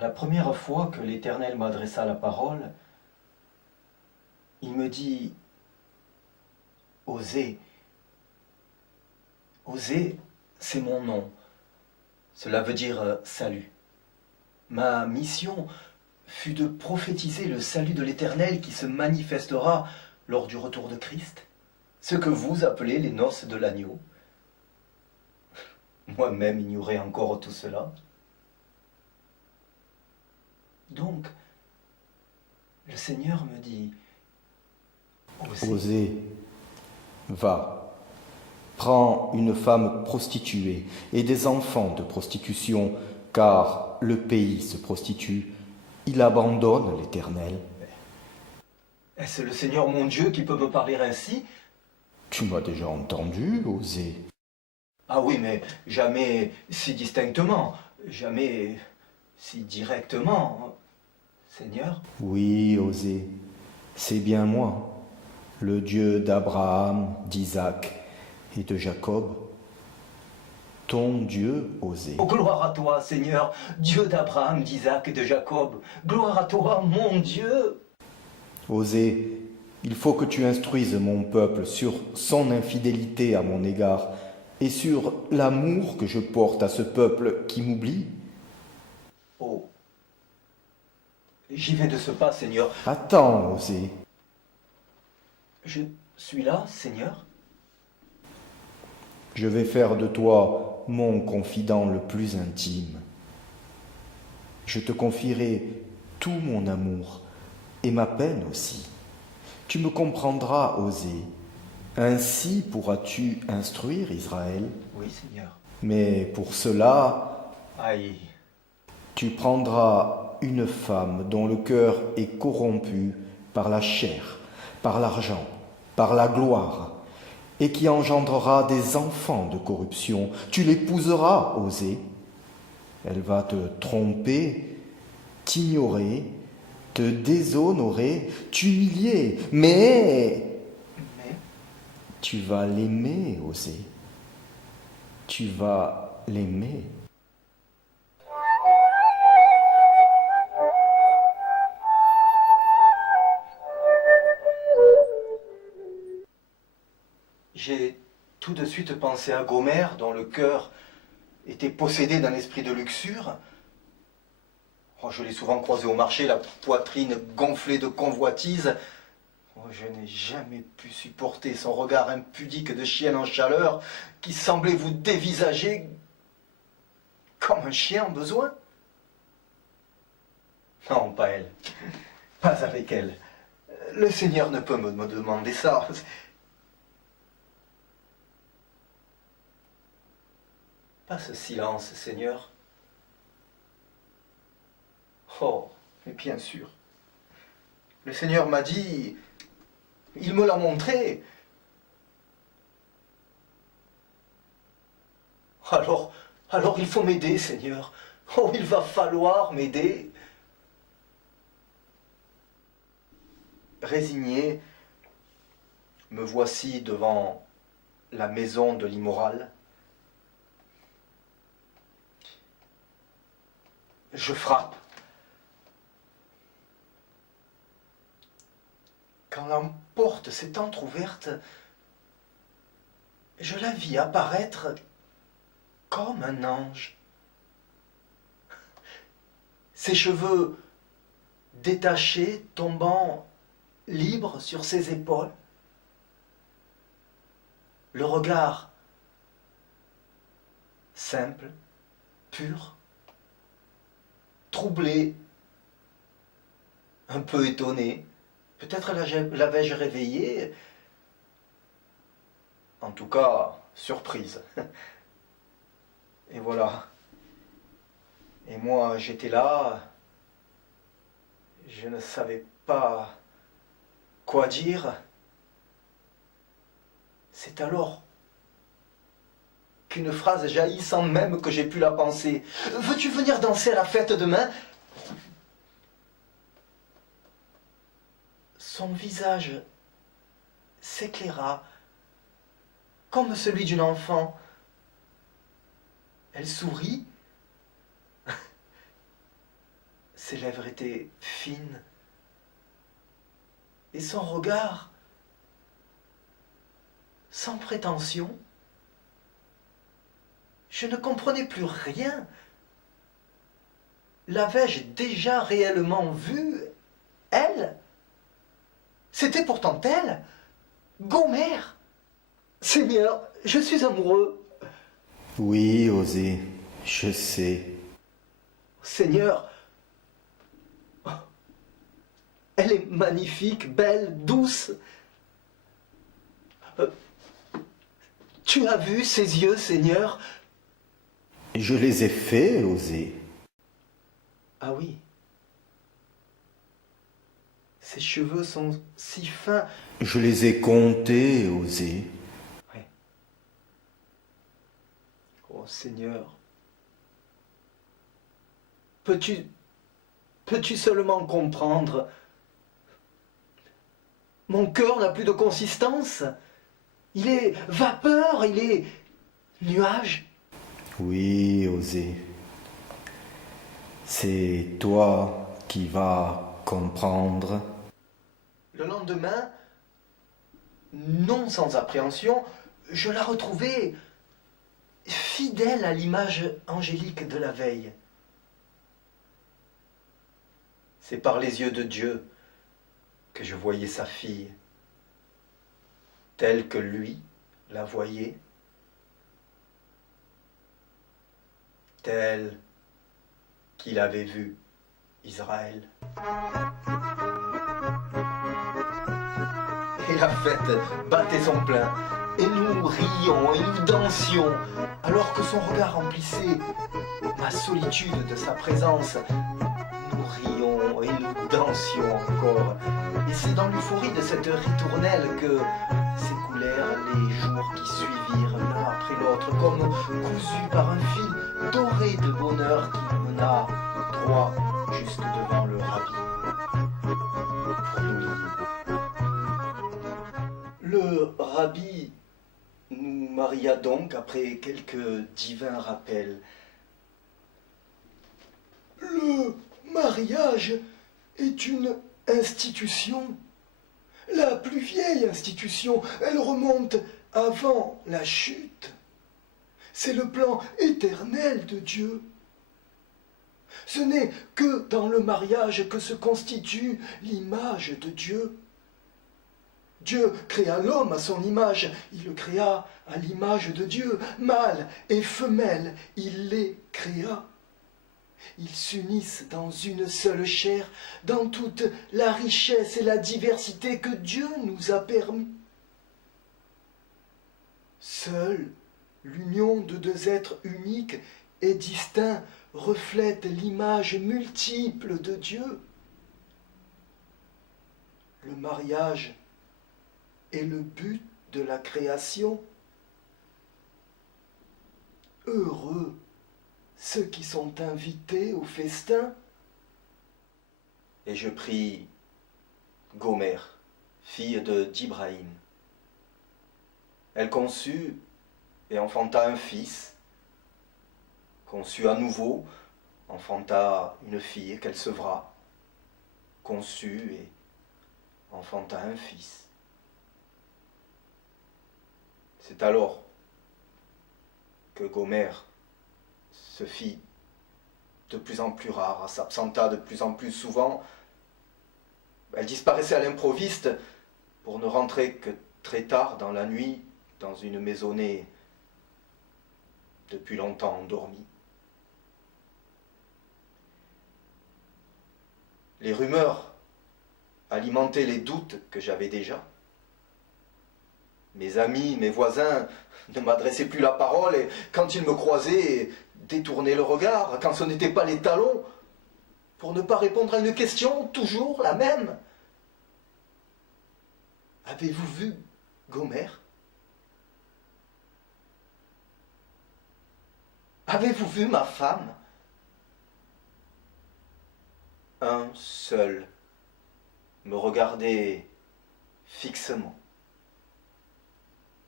La première fois que l'Éternel m'adressa la parole, il me dit, Osée. Osée, c'est mon nom. Cela veut dire salut. Ma mission fut de prophétiser le salut de l'Éternel qui se manifestera lors du retour de Christ, ce que vous appelez les noces de l'agneau. Moi-même ignorais encore tout cela. Donc, le Seigneur me dit, Osée, va, prends une femme prostituée et des enfants de prostitution, car le pays se prostitue, il abandonne l'Éternel. Est-ce le Seigneur mon Dieu qui peut me parler ainsi? Tu m'as déjà entendu, Osée. Ah oui, mais jamais si distinctement, jamais si directement, Seigneur. Oui, Osée, c'est bien moi, le Dieu d'Abraham, d'Isaac et de Jacob. Ton Dieu, Osée. Oh, gloire à toi, Seigneur, Dieu d'Abraham, d'Isaac et de Jacob. Gloire à toi, mon Dieu. Osée, il faut que tu instruises mon peuple sur son infidélité à mon égard et sur l'amour que je porte à ce peuple qui m'oublie. Oh, j'y vais de ce pas, Seigneur. Attends, Osée. Je suis là, Seigneur. Je vais faire de toi mon confident le plus intime. Je te confierai tout mon amour et ma peine aussi. Tu me comprendras, Osée. Ainsi pourras-tu instruire Israël. Oui, Seigneur. Mais pour cela, Aïe. tu prendras une femme dont le cœur est corrompu par la chair, par l'argent, par la gloire, et qui engendrera des enfants de corruption. Tu l'épouseras, Osée. Elle va te tromper, t'ignorer, te déshonorer, t'humilier, mais tu vas l'aimer, Osée. Tu vas l'aimer. J'ai tout de suite pensé à Gomère, dont le cœur était possédé d'un esprit de luxure. Oh, je l'ai souvent croisé au marché, la poitrine gonflée de convoitise. Oh, je n'ai jamais pu supporter son regard impudique de chienne en chaleur qui semblait vous dévisager comme un chien en besoin. Non, pas elle. Pas avec elle. Le Seigneur ne peut me demander ça. Pas ce silence, Seigneur. Oh, mais bien sûr. Le Seigneur m'a dit, il me l'a montré. Alors il faut m'aider, Seigneur. Oh, il va falloir m'aider. Résigné, me voici devant la maison de l'immoral. Je frappe. Quand la porte s'est entr'ouverte, je la vis apparaître comme un ange. Ses cheveux détachés, tombant libres sur ses épaules. Le regard simple, pur, troublé, un peu étonné. Peut-être l'avais-je réveillée. En tout cas, surprise. Et voilà. Et moi, j'étais là. Je ne savais pas quoi dire. C'est alors qu'une phrase jaillit sans même que j'aie pu la penser. Veux-tu venir danser à la fête demain? Son visage s'éclaira comme celui d'une enfant. Elle sourit. Ses lèvres étaient fines et son regard sans prétention. Je ne comprenais plus rien. L'avais-je déjà réellement vue, elle? C'était pourtant elle, Gomère. Seigneur, je suis amoureux. Oui, Osée, je sais. Seigneur, elle est magnifique, belle, douce. Tu as vu ses yeux, Seigneur? Je les ai faits, Osée. Ah oui. Ses cheveux sont si fins. Je les ai comptés, Osée. Oui. Oh Seigneur, peux-tu seulement comprendre? Mon cœur n'a plus de consistance. Il est vapeur, il est nuage. Oui, Osée. C'est toi qui vas comprendre. Le lendemain, non sans appréhension, je la retrouvai fidèle à l'image angélique de la veille. C'est par les yeux de Dieu que je voyais sa fille, telle que lui la voyait, telle qu'il avait vu Israël. Et la fête battait son plein, et nous rions et nous dansions, alors que son regard remplissait ma solitude de sa présence. Nous rions et nous dansions encore, et c'est dans l'euphorie de cette ritournelle que s'écoulèrent les jours qui suivirent l'un après l'autre, comme cousus par un fil doré de bonheur qui mena droit jusque devant le rabbi pour nous lier. Le rabbi nous maria donc après quelques divins rappels. Le mariage est une institution, la plus vieille institution. Elle remonte avant la chute. C'est le plan éternel de Dieu. Ce n'est que dans le mariage que se constitue l'image de Dieu. Dieu créa l'homme à son image, il le créa à l'image de Dieu, mâle et femelle, il les créa. Ils s'unissent dans une seule chair, dans toute la richesse et la diversité que Dieu nous a permis. Seule l'union de deux êtres uniques et distincts reflète l'image multiple de Dieu. Le mariage est le but de la création. Heureux ceux qui sont invités au festin. Et je pris Gomère, fille d'Ibrahim. Elle conçut et enfanta un fils, conçut à nouveau, enfanta une fille qu'elle sevra, conçut et enfanta un fils. C'est alors que Gomère se fit de plus en plus rare, s'absenta de plus en plus souvent. Elle disparaissait à l'improviste pour ne rentrer que très tard dans la nuit dans une maisonnée depuis longtemps endormie. Les rumeurs alimentaient les doutes que j'avais déjà. Mes amis, mes voisins ne m'adressaient plus la parole et quand ils me croisaient, détournaient le regard, quand ce n'était pas les talons, pour ne pas répondre à une question toujours la même. Avez-vous vu Gomère? Avez-vous vu ma femme? Un seul me regardait fixement,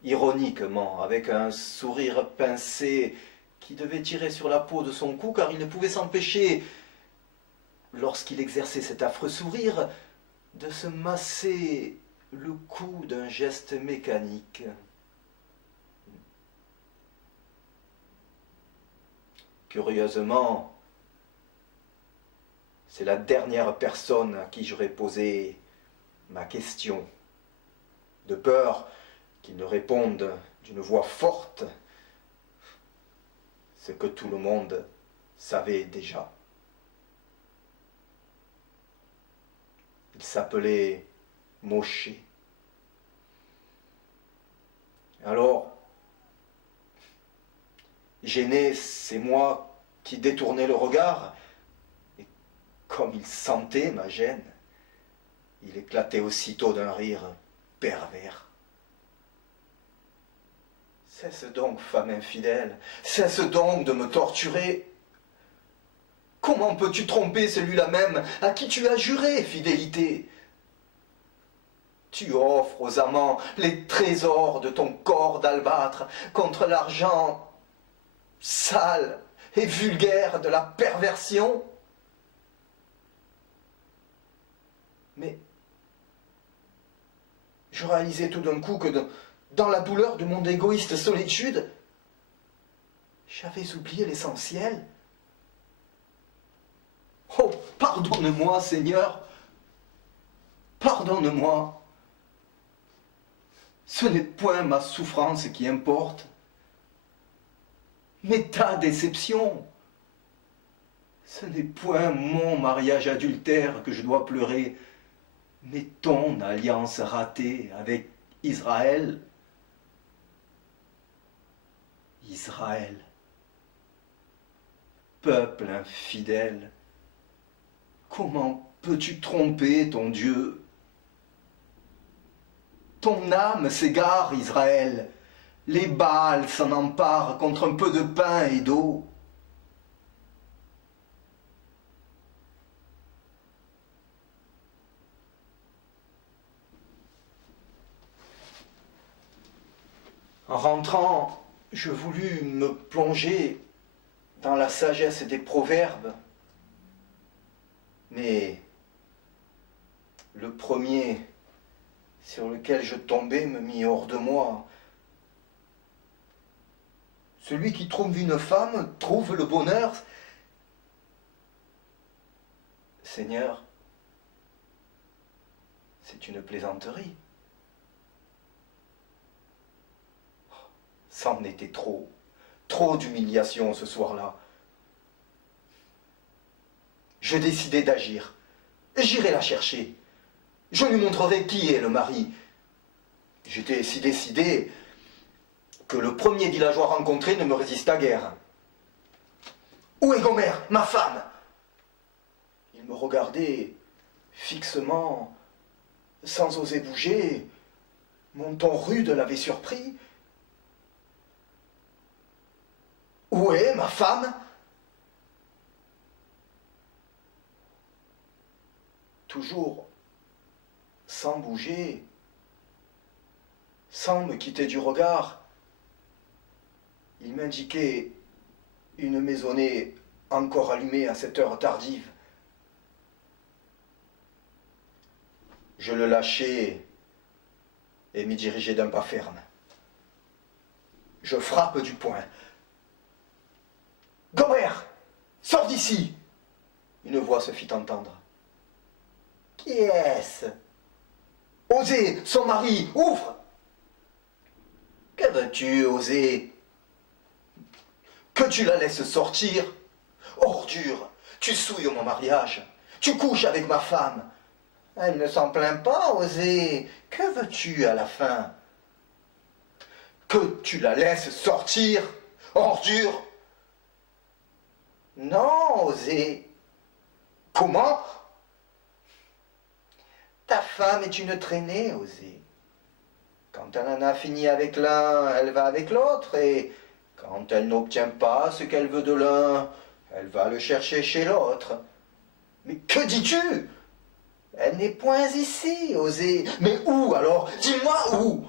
ironiquement, avec un sourire pincé qui devait tirer sur la peau de son cou, car il ne pouvait s'empêcher lorsqu'il exerçait cet affreux sourire, de se masser le cou d'un geste mécanique. Curieusement, c'est la dernière personne à qui j'aurais posé ma question, de peur qu'il ne réponde d'une voix forte ce que tout le monde savait déjà. Il s'appelait Moshe. Alors, gêné, c'est moi qui détournais le regard, et comme il sentait ma gêne, il éclatait aussitôt d'un rire pervers. Cesse donc, femme infidèle, cesse donc de me torturer. Comment peux-tu tromper celui-là même à qui tu as juré fidélité? Tu offres aux amants les trésors de ton corps d'albâtre contre l'argent sale et vulgaire de la perversion. Mais je réalisais tout d'un coup que dans la douleur de mon égoïste solitude, j'avais oublié l'essentiel. Oh, pardonne-moi, Seigneur, pardonne-moi. Ce n'est point ma souffrance qui importe, mais ta déception. Ce n'est point mon mariage adultère que je dois pleurer, mais ton alliance ratée avec Israël. Israël, peuple infidèle, comment peux-tu tromper ton Dieu? Ton âme s'égare, Israël. Les Baals s'en emparent contre un peu de pain et d'eau. En rentrant, je voulus me plonger dans la sagesse des proverbes, mais le premier sur lequel je tombais me mit hors de moi. Celui qui trouve une femme trouve le bonheur. Seigneur, c'est une plaisanterie. C'en était trop, trop d'humiliation ce soir-là. Je décidai d'agir. J'irai la chercher. Je lui montrerai qui est le mari. J'étais si décidé que le premier villageois rencontré ne me résista guère. Où est Gomère, ma femme? Il me regardait fixement, sans oser bouger. Mon ton rude l'avait surpris. Où est ma femme? Toujours sans bouger, sans me quitter du regard, il m'indiquait une maisonnée encore allumée à cette heure tardive. Je le lâchai et m'y dirigeai d'un pas ferme. Je frappe du poing. « Gomère, sors d'ici !» Une voix se fit entendre. « Qui est-ce » ? « Osée, son mari, ouvre !»« Que veux-tu, Osée ?»« Que tu la laisses sortir. Ordure, tu souilles mon mariage, tu couches avec ma femme. Elle ne s'en plaint pas, Osée. Que veux-tu à la fin? Que tu la laisses sortir, ordure. Non, Osée. Comment? Ta femme est une traînée, Osée. Quand elle en a fini avec l'un, elle va avec l'autre, et quand elle n'obtient pas ce qu'elle veut de l'un, elle va le chercher chez l'autre. Mais que dis-tu? Elle n'est point ici, Osée. Mais où alors? Dis-moi où?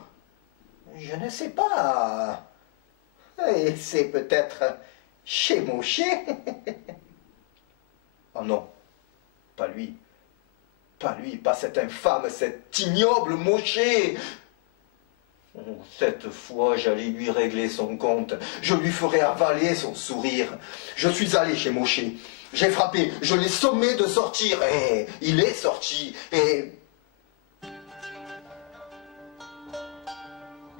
Je ne sais pas. Et c'est peut-être chez Moshe. Oh non. Pas lui. Pas lui, pas cet infâme, cet ignoble Mosché. Oh, cette fois, j'allais lui régler son compte. Je lui ferai avaler son sourire. Je suis allé chez Mosché. J'ai frappé, je l'ai sommé de sortir. Et il est sorti. Et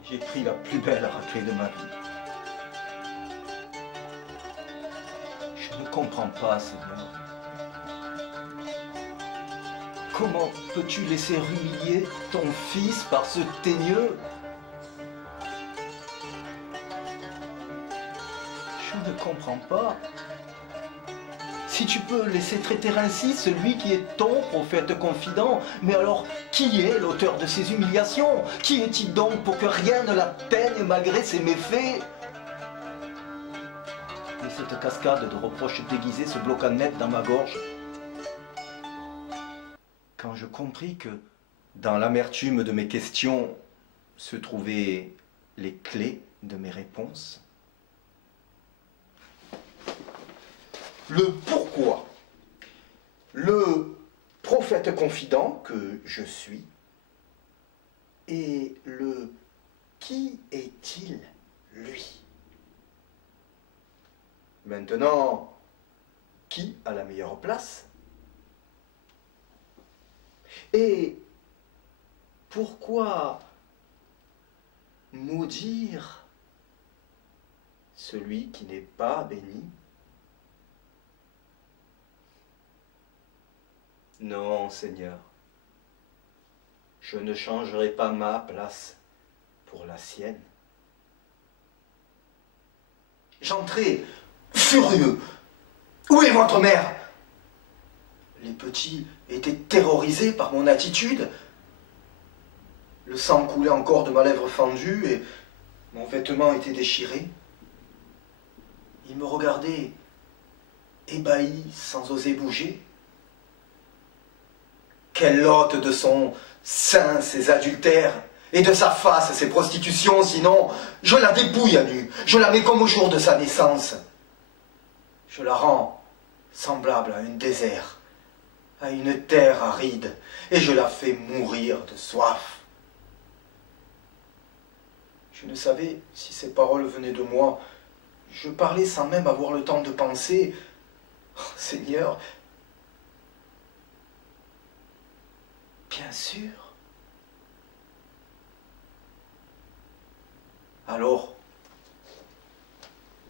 j'ai pris la plus belle raclée de ma vie. Je ne comprends pas, Seigneur. Comment peux-tu laisser humilier ton fils par ce teigneux? Je ne comprends pas. Si tu peux laisser traiter ainsi celui qui est ton prophète confident, mais alors qui est l'auteur de ces humiliations? Qui est-il donc pour que rien ne l'atteigne malgré ses méfaits? Et cette cascade de reproches déguisés se bloqua net dans ma gorge. Quand je compris que dans l'amertume de mes questions se trouvaient les clés de mes réponses, le pourquoi, le prophète confident que je suis, et le qui est-il, lui? Maintenant, qui a la meilleure place? Et pourquoi maudire celui qui n'est pas béni? Non, Seigneur, je ne changerai pas ma place pour la sienne. J'entrai furieux. Où est votre mère? Les petits étaient terrorisés par mon attitude. Le sang coulait encore de ma lèvre fendue et mon vêtement était déchiré. Ils me regardaient, ébahis, sans oser bouger. Quelle hôte de son sein ces adultères, et de sa face ces prostitutions, sinon je la dépouille à nu, je la mets comme au jour de sa naissance. Je la rends semblable à un désert, à une terre aride, et je la fais mourir de soif. Je ne savais si ces paroles venaient de moi. Je parlais sans même avoir le temps de penser. Oh, Seigneur, bien sûr. Alors,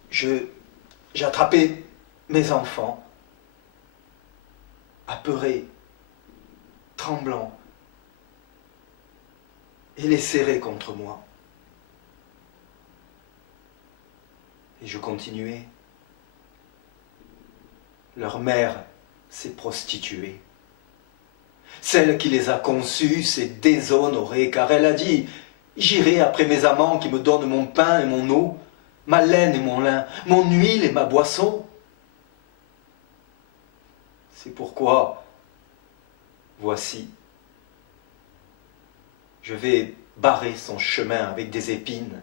j'ai attrapé mes enfants, apeurés, tremblants, et les serrés contre moi. Et je continuais. Leur mère s'est prostituée. Celle qui les a conçus s'est déshonorée, car elle a dit « J'irai après mes amants qui me donnent mon pain et mon eau, ma laine et mon lin, mon huile et ma boisson. » C'est pourquoi, voici, je vais barrer son chemin avec des épines,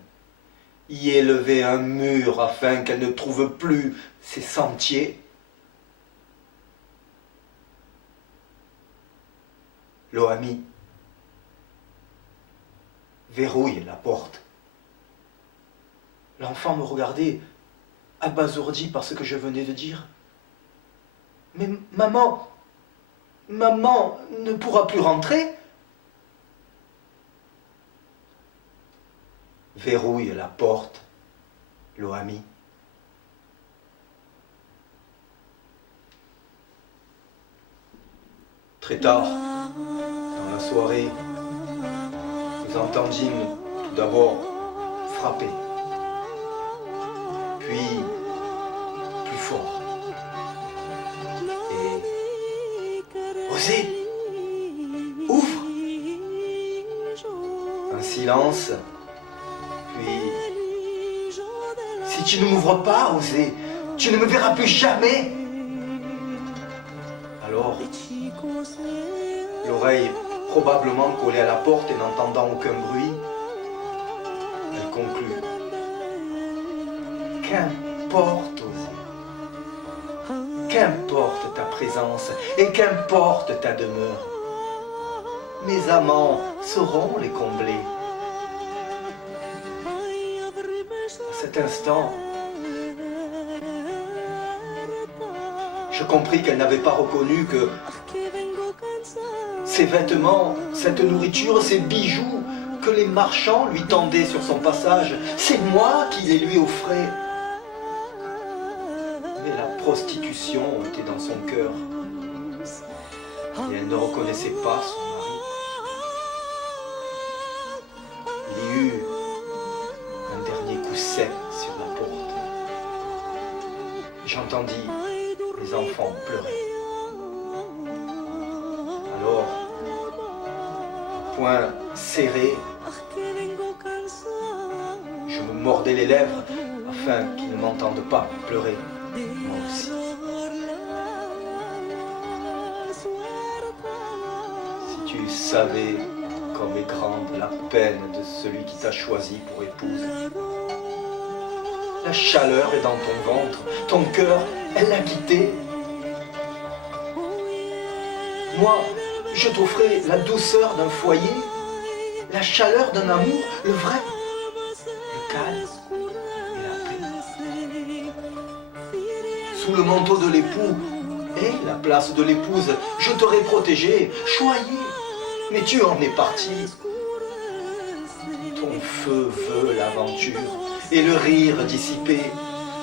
y élever un mur afin qu'elle ne trouve plus ses sentiers. Lo-Ami, verrouille la porte. L'enfant me regardait, abasourdi par ce que je venais de dire. Mais maman ne pourra plus rentrer. Verrouille la porte, Lo-Ami. Très tard, dans la soirée, nous entendîmes tout d'abord frapper, puis plus fort. Et osez, ouvre. Un silence, puis si tu ne m'ouvres pas, Osez, tu ne me verras plus jamais. Alors, l'oreille probablement collée à la porte et n'entendant aucun bruit, elle conclut. Qu'importe, Osez. Qu'importe ta présence et qu'importe ta demeure, mes amants sauront les combler. À cet instant, je compris qu'elle n'avait pas reconnu que ces vêtements, cette nourriture, ces bijoux que les marchands lui tendaient sur son passage, c'est moi qui les lui offrais. Mais la prostitution était dans son cœur et elle ne reconnaissait pas son mari. Il y eut un dernier coup sec sur la porte. J'entendis les enfants pleurer. Alors, poings serrés, je me mordais les lèvres afin qu'ils ne m'entendent pas pleurer, moi aussi. Si tu savais comme est grande la peine de celui qui t'a choisi pour épouse. La chaleur est dans ton ventre, ton cœur, elle l'a quitté. Moi, je t'offrais la douceur d'un foyer, la chaleur d'un amour, le vrai, le calme et la paix. Sous le manteau de l'époux et la place de l'épouse, je t'aurais protégé, choyé, mais tu en es parti. Ton feu veut l'aventure et le rire dissipé.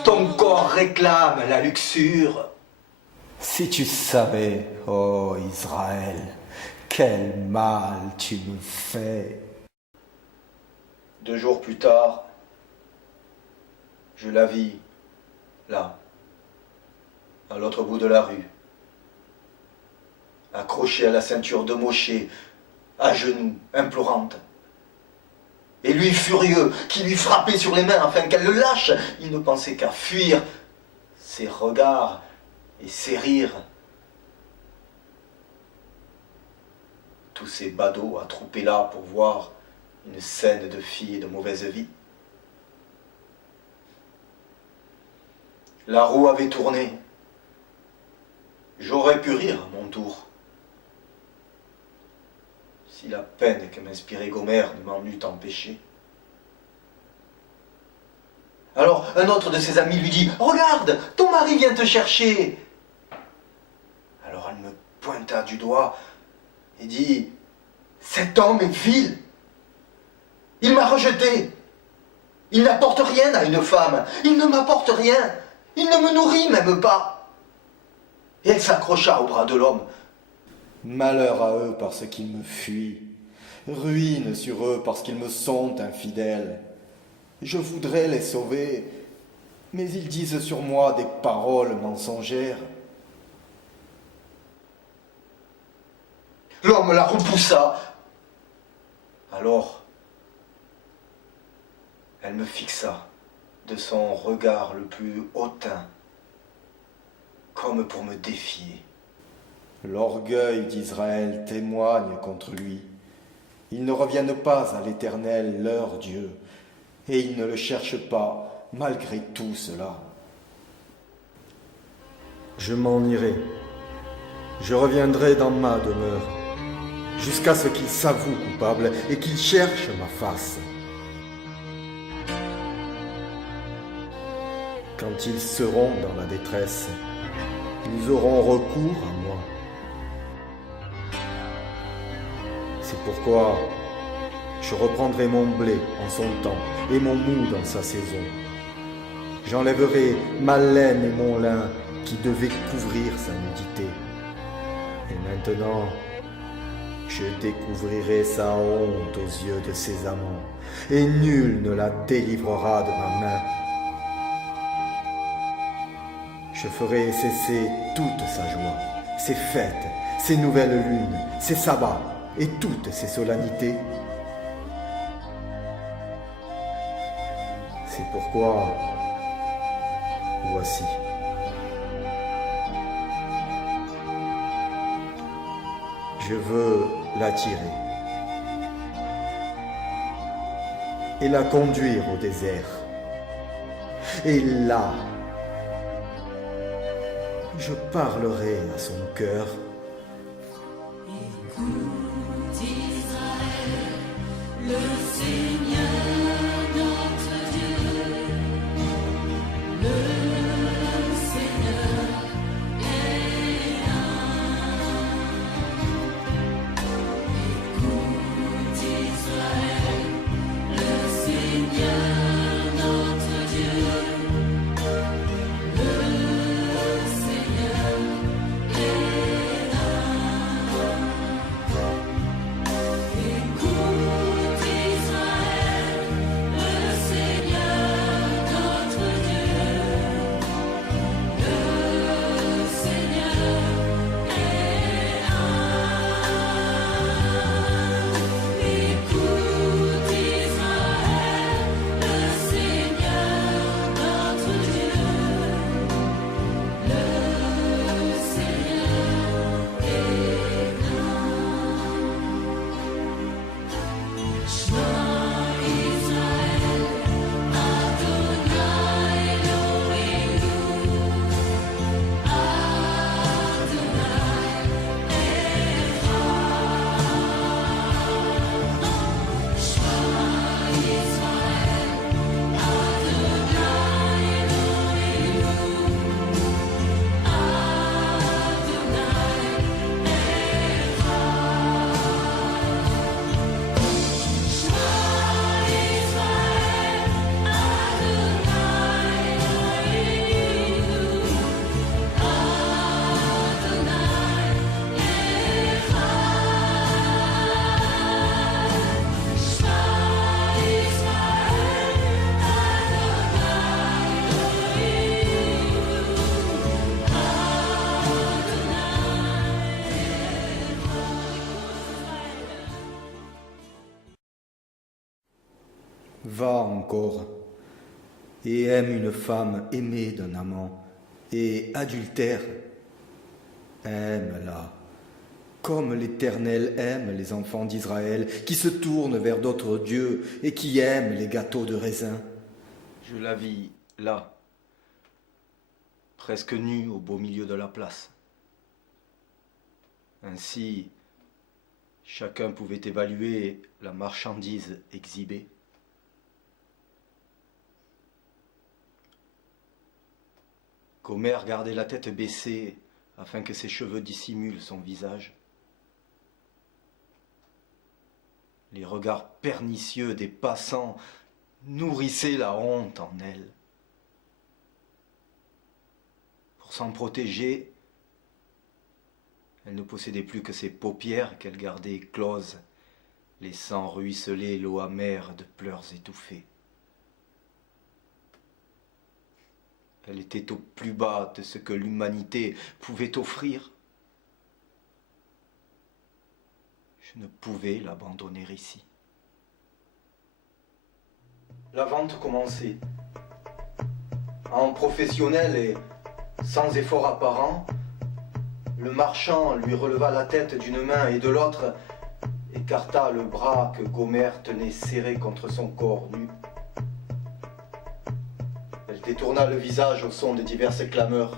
Ton corps réclame la luxure. Si tu savais, ô Israël, quel mal tu me fais. 2 jours plus tard, je la vis, là, à l'autre bout de la rue, accrochée à la ceinture de Mosché, à genoux, implorante. Et lui furieux, qui lui frappait sur les mains afin qu'elle le lâche, il ne pensait qu'à fuir ses regards et ses rires. Tous ces badauds attroupés là pour voir une scène de filles de mauvaise vie. La roue avait tourné. J'aurais pu rire à mon tour, si la peine que m'inspirait Gomère ne m'en eût empêché. Alors un autre de ses amis lui dit « Regarde, ton mari vient te chercher !» Alors elle me pointa du doigt et dit « Cet homme est vil. Il m'a rejeté. Il n'apporte rien à une femme. Il ne m'apporte rien. Il ne me nourrit même pas. » Et elle s'accrocha au bras de l'homme. Malheur à eux parce qu'ils me fuient. Ruine sur eux parce qu'ils me sont infidèles. Je voudrais les sauver, mais ils disent sur moi des paroles mensongères. L'homme la repoussa. Alors, elle me fixa de son regard le plus hautain, comme pour me défier. L'orgueil d'Israël témoigne contre lui. Ils ne reviennent pas à l'Éternel, leur Dieu, et ils ne le cherchent pas, malgré tout cela. Je m'en irai. Je reviendrai dans ma demeure, jusqu'à ce qu'ils s'avouent coupables et qu'ils cherchent ma face. Quand ils seront dans la détresse, ils auront recours à moi. C'est pourquoi je reprendrai mon blé en son temps et mon mou dans sa saison. J'enlèverai ma laine et mon lin qui devaient couvrir sa nudité. Et maintenant, je découvrirai sa honte aux yeux de ses amants, et nul ne la délivrera de ma main. Je ferai cesser toute sa joie, ses fêtes, ses nouvelles lunes, ses sabbats et toutes ses solennités. C'est pourquoi, voici, je veux l'attirer et la conduire au désert. Et là, je parlerai à son cœur. Écoute Israël, le Seigneur notre Dieu, le Seigneur est un. Écoute Israël, le Seigneur notre Dieu, le Seigneur est un. Écoute Israël, le Seigneur notre Dieu, le Seigneur est un. Écoute Israël, le Seigneur notre Dieu, le Seigneur est un. Shema Israël, Adonai Eloheinu, Adonai Echad. Shema Israël, Adonai Eloheinu, Adonai Echad. Shema Israël, Adonai Eloheinu, Adonai Echad. Shema Israël, Va encore et aime une femme aimée d'un amant et adultère. Aime-la, comme l'Éternel aime les enfants d'Israël qui se tournent vers d'autres dieux et qui aiment les gâteaux de raisin. Je la vis là, presque nue au beau milieu de la place. Ainsi, chacun pouvait évaluer la marchandise exhibée. Gomère gardait la tête baissée afin que ses cheveux dissimulent son visage. Les regards pernicieux des passants nourrissaient la honte en elle. Pour s'en protéger, elle ne possédait plus que ses paupières qu'elle gardait closes, laissant ruisseler l'eau amère de pleurs étouffés. Elle était au plus bas de ce que l'humanité pouvait offrir. Je ne pouvais l'abandonner ici. La vente commençait. En professionnel et sans effort apparent, le marchand lui releva la tête d'une main et de l'autre écarta le bras que Gomère tenait serré contre son corps nu. Elle détourna le visage au son de diverses clameurs.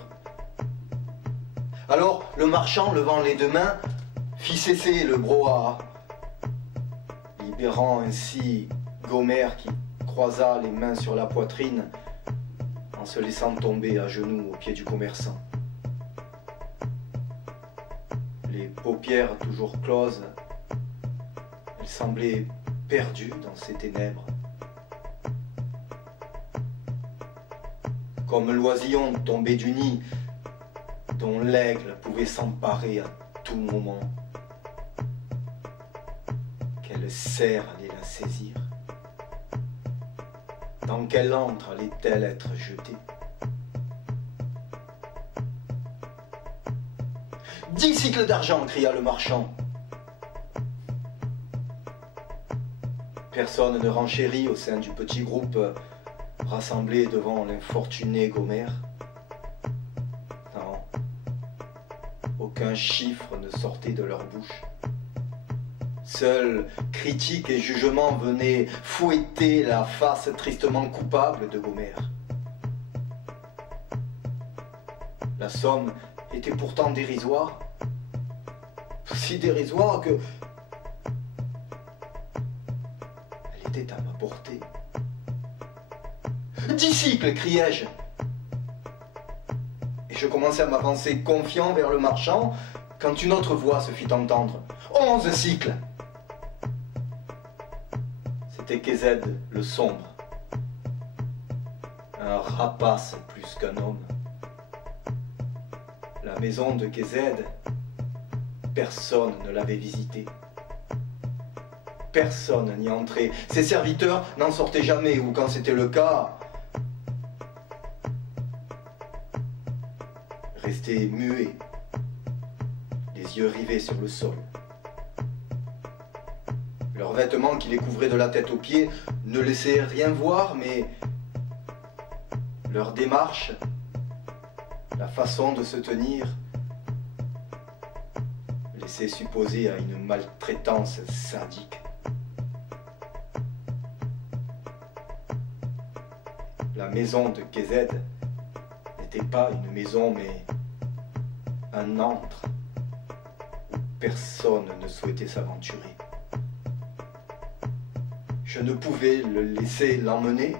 Alors le marchand, levant les deux mains, fit cesser le brouhaha, libérant ainsi Gomère qui croisa les mains sur la poitrine en se laissant tomber à genoux aux pieds du commerçant. Les paupières toujours closes, elle semblait perdue dans ces ténèbres. Comme l'oisillon tombé du nid, dont l'aigle pouvait s'emparer à tout moment. Quelle serre allait la saisir? Dans quel antre allait-elle être jetée? 10 cycles d'argent, cria le marchand. Personne ne renchérit au sein du petit groupe rassemblé devant l'infortuné Gomère. Non, aucun chiffre ne sortait de leur bouche. Seuls critique et jugement venaient fouetter la face tristement coupable de Gomère. La somme était pourtant dérisoire. Si dérisoire que... Elle était à ma portée. 10 cycles, criai-je. Et je commençais à m'avancer confiant vers le marchand quand une autre voix se fit entendre. 11 cycles. C'était Kézed, le sombre. Un rapace plus qu'un homme. La maison de Kézed, personne ne l'avait visitée. Personne n'y entrait. Ses serviteurs n'en sortaient jamais, ou quand c'était le cas, restaient muets, les yeux rivés sur le sol. Leurs vêtements qui les couvraient de la tête aux pieds ne laissaient rien voir, mais leur démarche, la façon de se tenir, laissait supposer à une maltraitance sadique. La maison de Kézed n'était pas une maison, mais un antre où personne ne souhaitait s'aventurer. Je ne pouvais le laisser l'emmener.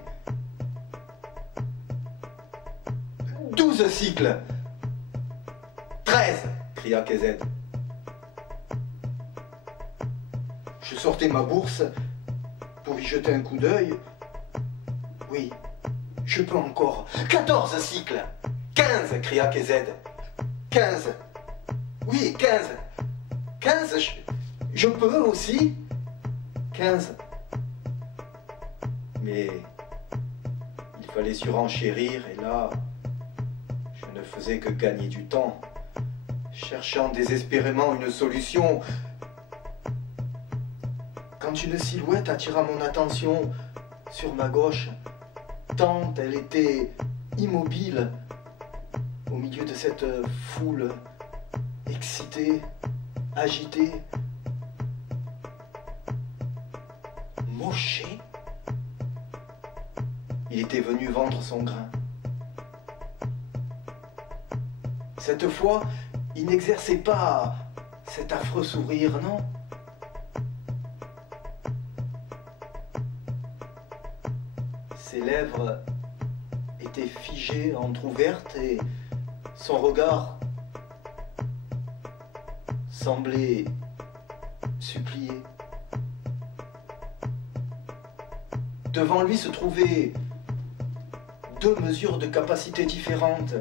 12 cycles. 13, cria Kézed. Je sortais ma bourse pour y jeter un coup d'œil. Oui, je peux encore. 14 cycles. 15, cria Kézed. 15. Oui, 15. 15, je peux aussi. 15. Mais il fallait surenchérir et là, je ne faisais que gagner du temps, cherchant désespérément une solution. Quand une silhouette attira mon attention sur ma gauche, tant elle était immobile au milieu de cette foule excitée, agitée. Mosché ? Il était venu vendre son grain. Cette fois, il n'exerçait pas cet affreux sourire, non. Ses lèvres étaient figées, entr'ouvertes, et son regard semblait supplier. Devant lui se trouvaient 2 mesures de capacité différentes.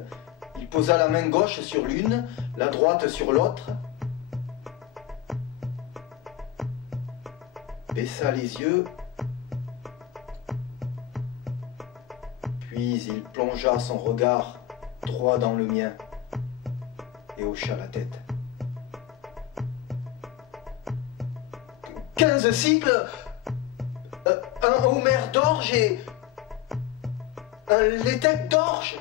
Il posa la main gauche sur l'une, la droite sur l'autre, baissa les yeux, puis il plongea son regard droit dans le mien et hocha la tête. 15 cycles, un homère d'orge et un léthec d'orge.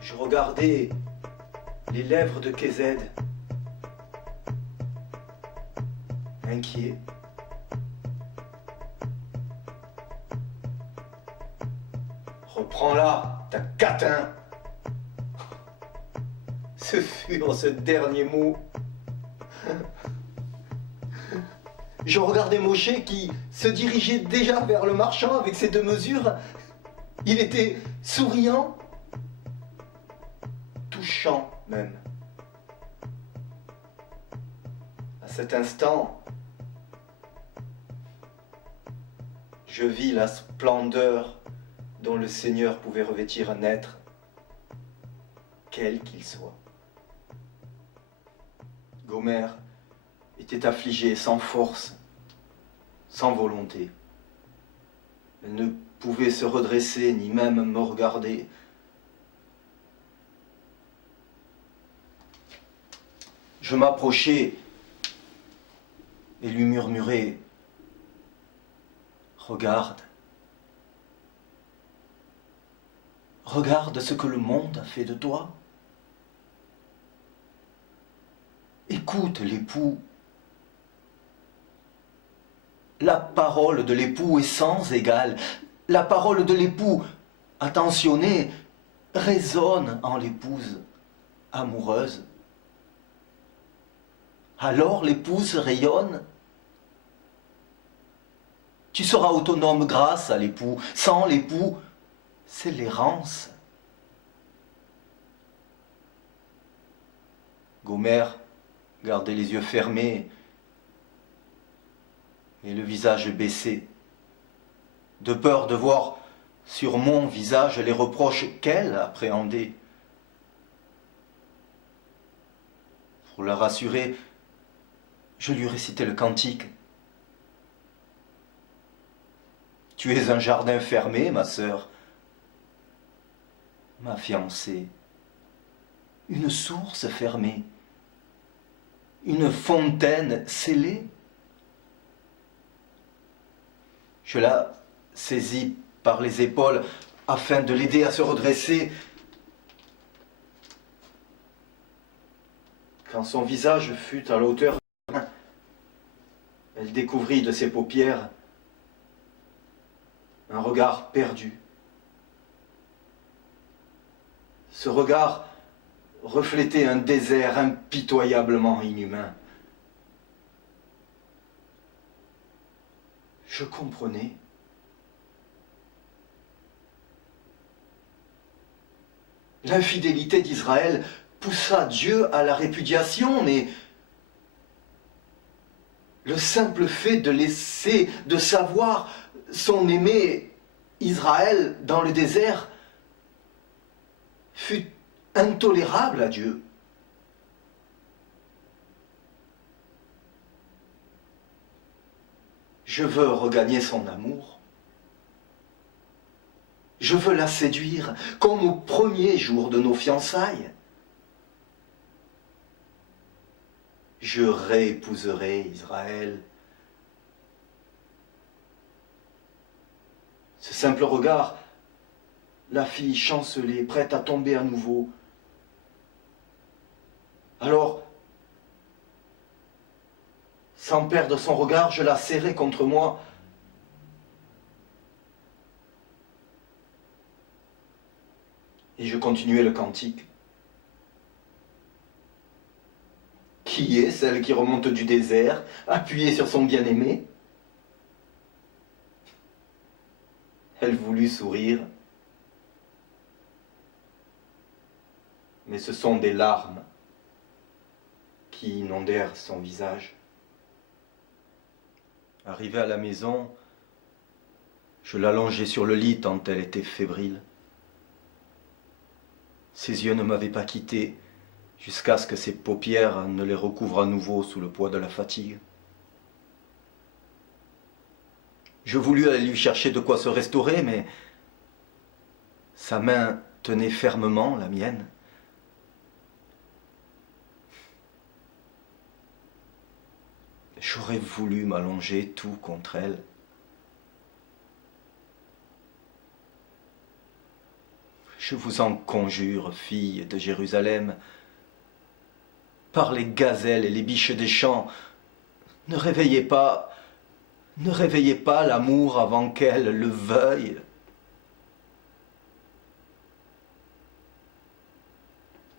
Je regardais les lèvres de Kézed, inquiet. Reprends-la, ta catin. Ce furent ce dernier mot. Je regardais Mosché qui se dirigeait déjà vers le marchand avec ses 2 mesures. Il était souriant, touchant même. À cet instant, je vis la splendeur dont le Seigneur pouvait revêtir un être, quel qu'il soit. Gomer était affligée, sans force, sans volonté. Elle ne pouvait se redresser, ni même me regarder. Je m'approchai et lui murmurai « Regarde, regarde ce que le monde a fait de toi. Écoute l'époux. La parole de l'époux est sans égale. La parole de l'époux attentionné résonne en l'épouse amoureuse. Alors l'épouse rayonne. Tu seras autonome grâce à l'époux. Sans l'époux, c'est l'errance. Gomère gardait les yeux fermés et le visage baissé, de peur de voir sur mon visage les reproches qu'elle appréhendait. Pour la rassurer, je lui récitais le cantique. Tu es un jardin fermé, ma sœur, ma fiancée, une source fermée, une fontaine scellée. Je la saisis par les épaules afin de l'aider à se redresser. Quand son visage fut à la hauteur de la main, elle découvrit de ses paupières un regard perdu. Ce regard reflétait un désert impitoyablement inhumain. Je comprenais. L'infidélité d'Israël poussa Dieu à la répudiation, mais le simple fait de savoir son aimé Israël dans le désert fut intolérable à Dieu. Je veux regagner son amour. Je veux la séduire comme au premier jour de nos fiançailles. Je réépouserai Israël. Ce simple regard, la fille chancelée, prête à tomber à nouveau. Alors, sans perdre son regard, je la serrai contre moi. Et je continuais le cantique. Qui est celle qui remonte du désert, appuyée sur son bien-aimé? Elle voulut sourire, mais ce sont des larmes qui inondèrent son visage. Arrivé à la maison, je l'allongeai sur le lit tant elle était fébrile. Ses yeux ne m'avaient pas quitté jusqu'à ce que ses paupières ne les recouvrent à nouveau sous le poids de la fatigue. Je voulus aller lui chercher de quoi se restaurer, mais sa main tenait fermement la mienne. J'aurais voulu m'allonger tout contre elle. Je vous en conjure, filles de Jérusalem, par les gazelles et les biches des champs, ne réveillez pas l'amour avant qu'elle le veuille.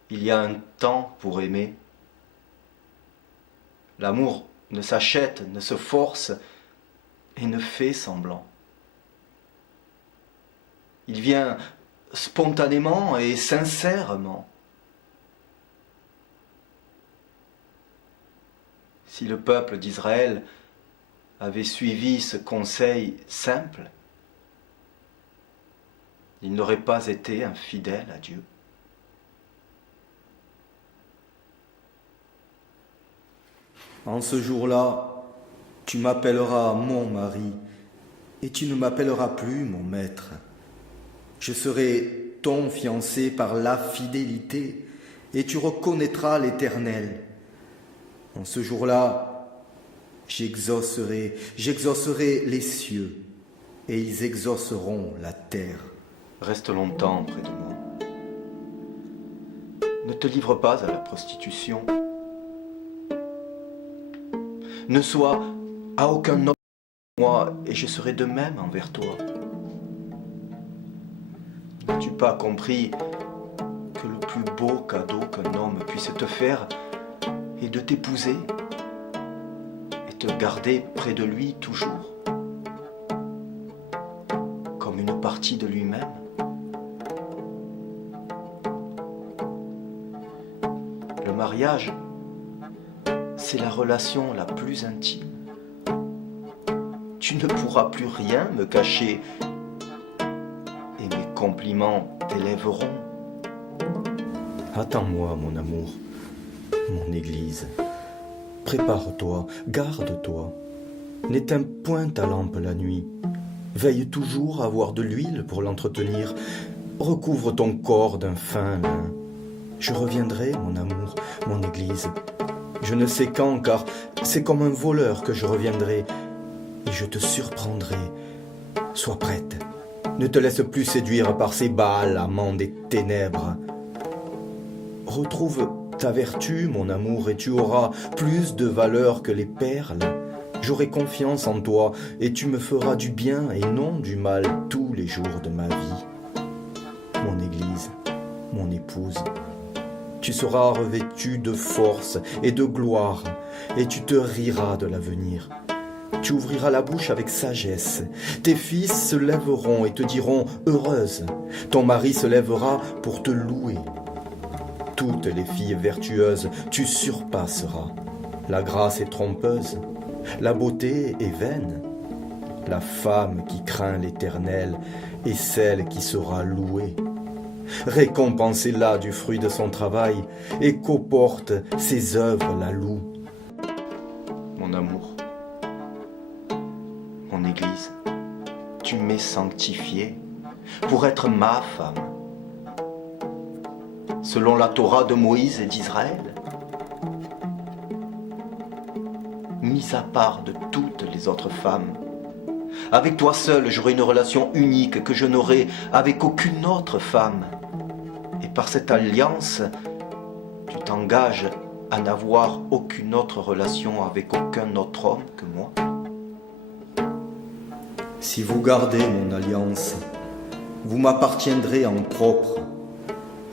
Il y a un temps pour aimer. L'amour ne s'achète, ne se force et ne fait semblant. Il vient spontanément et sincèrement. Si le peuple d'Israël avait suivi ce conseil simple, il n'aurait pas été infidèle à Dieu. En ce jour-là, tu m'appelleras mon mari, et tu ne m'appelleras plus mon maître. Je serai ton fiancé par la fidélité, et tu reconnaîtras l'Éternel. En ce jour-là, j'exaucerai les cieux, et ils exauceront la terre. Reste longtemps près de moi. Ne te livre pas à la prostitution. Ne sois à aucun homme moi, et je serai de même envers toi. N'as-tu pas compris que le plus beau cadeau qu'un homme puisse te faire est de t'épouser et te garder près de lui toujours, comme une partie de lui-même. Le mariage, c'est la relation la plus intime. Tu ne pourras plus rien me cacher et mes compliments t'élèveront. Attends-moi, mon amour, mon Église. Prépare-toi, garde-toi. N'éteins point ta lampe la nuit. Veille toujours à avoir de l'huile pour l'entretenir. Recouvre ton corps d'un fin lin. Je reviendrai, mon amour, mon Église. Je ne sais quand, car c'est comme un voleur que je reviendrai. Et je te surprendrai. Sois prête. Ne te laisse plus séduire par ces Baals, amants des ténèbres. Retrouve ta vertu, mon amour, et tu auras plus de valeur que les perles. J'aurai confiance en toi, et tu me feras du bien et non du mal tous les jours de ma vie. Mon Église, mon épouse, tu seras revêtue de force et de gloire, et tu te riras de l'avenir. Tu ouvriras la bouche avec sagesse. Tes fils se lèveront et te diront « heureuse ». Ton mari se lèvera pour te louer. Toutes les filles vertueuses, tu surpasseras. La grâce est trompeuse, la beauté est vaine. La femme qui craint l'Éternel est celle qui sera louée. Récompensez-la du fruit de son travail, et qu'aux portes ses œuvres la louent. Mon amour, mon Église, tu m'es sanctifié pour être ma femme, selon la Torah de Moïse et d'Israël, mise à part de toutes les autres femmes. Avec toi seule, j'aurai une relation unique que je n'aurai avec aucune autre femme. Et par cette alliance, tu t'engages à n'avoir aucune autre relation avec aucun autre homme que moi. Si vous gardez mon alliance, vous m'appartiendrez en propre.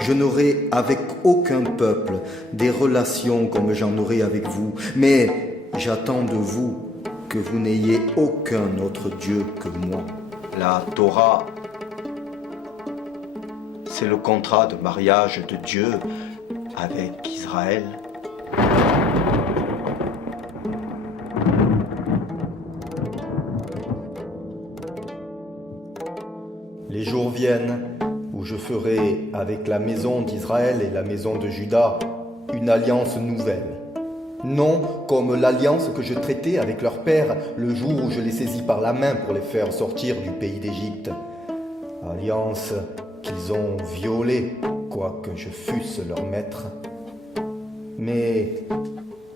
Je n'aurai avec aucun peuple des relations comme j'en aurai avec vous, mais j'attends de vous que vous n'ayez aucun autre Dieu que moi. La Torah, c'est le contrat de mariage de Dieu avec Israël. Les jours viennent où je ferai avec la maison d'Israël et la maison de Juda une alliance nouvelle. Non comme l'alliance que je traitais avec leur père le jour où je les saisis par la main pour les faire sortir du pays d'Égypte. Alliance qu'ils ont violée, quoique je fusse leur maître. Mais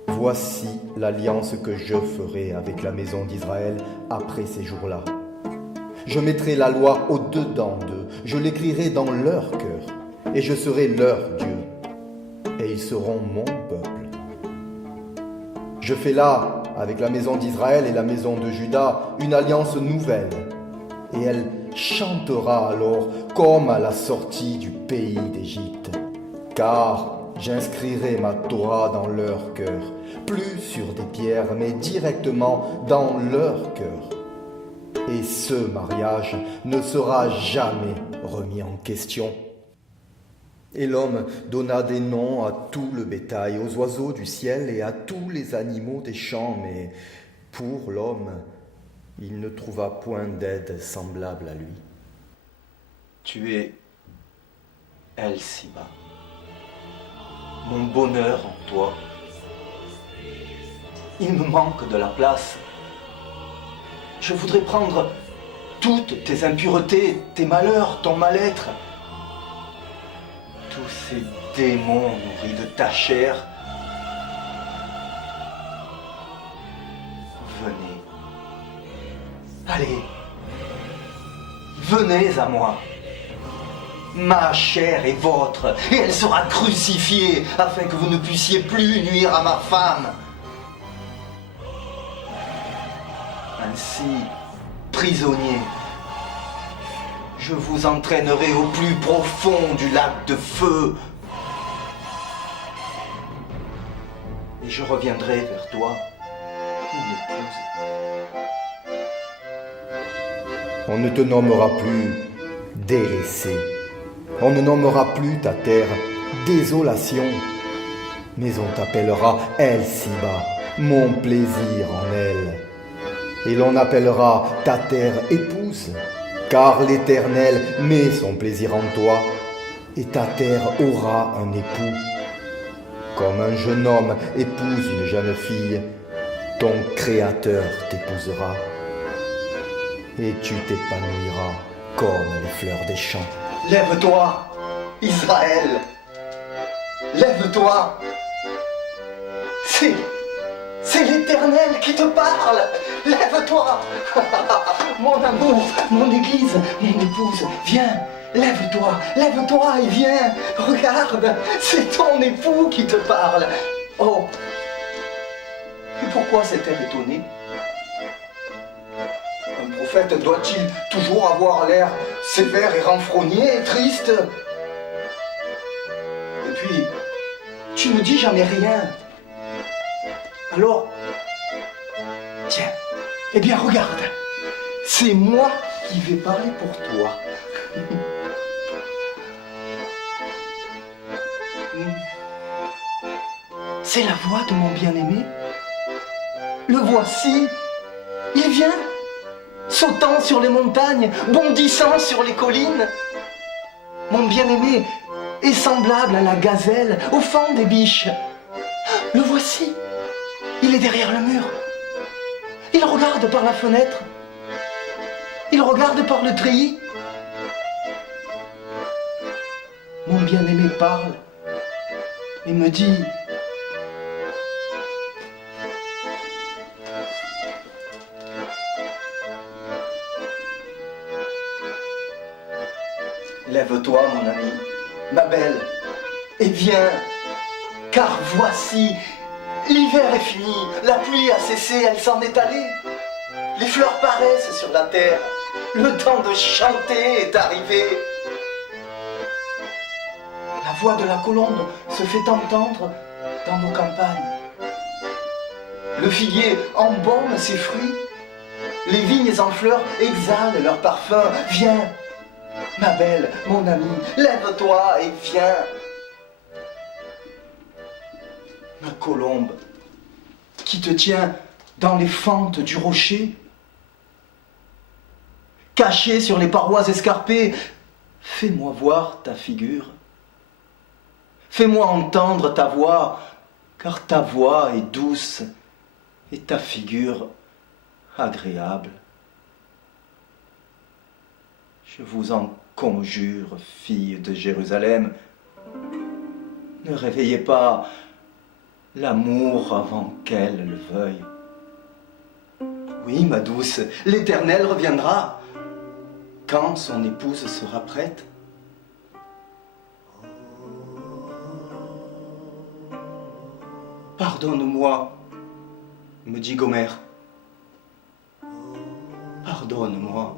voici l'alliance que je ferai avec la maison d'Israël après ces jours-là. Je mettrai la loi au-dedans d'eux, je l'écrirai dans leur cœur, et je serai leur Dieu, et ils seront mon peuple. Je fais là, avec la maison d'Israël et la maison de Juda, une alliance nouvelle, et elle chantera alors comme à la sortie du pays d'Égypte, car j'inscrirai ma Torah dans leur cœur, plus sur des pierres, mais directement dans leur cœur. Et ce mariage ne sera jamais remis en question. Et l'homme donna des noms à tout le bétail, aux oiseaux du ciel et à tous les animaux des champs, mais pour l'homme, il ne trouva point d'aide semblable à lui. Tu es El-Siba, mon bonheur en toi. Il me manque de la place. Je voudrais prendre toutes tes impuretés, tes malheurs, ton mal-être, tous ces démons nourris de ta chair. Venez. Allez. Venez à moi. Ma chair est vôtre, et elle sera crucifiée, afin que vous ne puissiez plus nuire à ma femme. Ainsi, prisonnier, Je vous entraînerai au plus profond du lac de feu. Et je reviendrai vers toi, mon épouse. On ne te nommera plus délaissé. On ne nommera plus ta terre désolation. Mais on t'appellera El-Siba, mon plaisir en elle. Et l'on appellera ta terre épouse, car l'Éternel met son plaisir en toi, et ta terre aura un époux. Comme un jeune homme épouse une jeune fille, ton Créateur t'épousera, et tu t'épanouiras comme les fleurs des champs. Lève-toi, Israël. Lève-toi. C'est l'Éternel qui te parle. Lève-toi. Mon amour, mon église, mon épouse, viens. Lève-toi, lève-toi et viens. Regarde, c'est ton époux qui te parle. Oh. Et pourquoi cet air étonné? Un prophète doit-il toujours avoir l'air sévère et renfrogné, triste? Et puis, tu ne dis jamais rien. Alors, tiens, eh bien regarde, c'est moi qui vais parler pour toi. C'est la voix de mon bien-aimé. Le voici, il vient, sautant sur les montagnes, bondissant sur les collines. Mon bien-aimé est semblable à la gazelle au fond des biches. Le voici, il est derrière le mur. Il regarde par la fenêtre. Il regarde par le treillis. Mon bien-aimé parle et me dit: lève-toi, mon ami, ma belle, et viens, car voici, l'hiver est fini, la pluie a cessé, elle s'en est allée. Les fleurs paraissent sur la terre, le temps de chanter est arrivé. La voix de la colombe se fait entendre dans nos campagnes. Le figuier embaume ses fruits, les vignes en fleurs exhalent leur parfum. Viens, ma belle, mon ami, lève-toi et viens. Ma colombe, qui te tient dans les fentes du rocher, cachée sur les parois escarpées, fais-moi voir ta figure. Fais-moi entendre ta voix, car ta voix est douce et ta figure agréable. Je vous en conjure, filles de Jérusalem, ne réveillez pas l'amour avant qu'elle le veuille. Oui, ma douce, l'Éternel reviendra quand son épouse sera prête. Pardonne-moi, me dit Gomer. Pardonne-moi.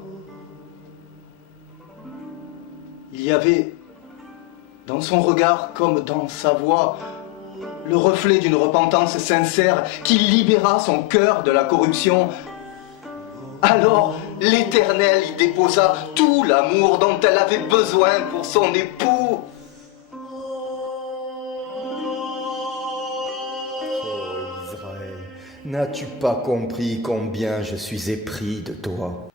Il y avait dans son regard comme dans sa voix le reflet d'une repentance sincère qui libéra son cœur de la corruption. Alors l'Éternel y déposa tout l'amour dont elle avait besoin pour son époux. Oh Israël, n'as-tu pas compris combien je suis épris de toi?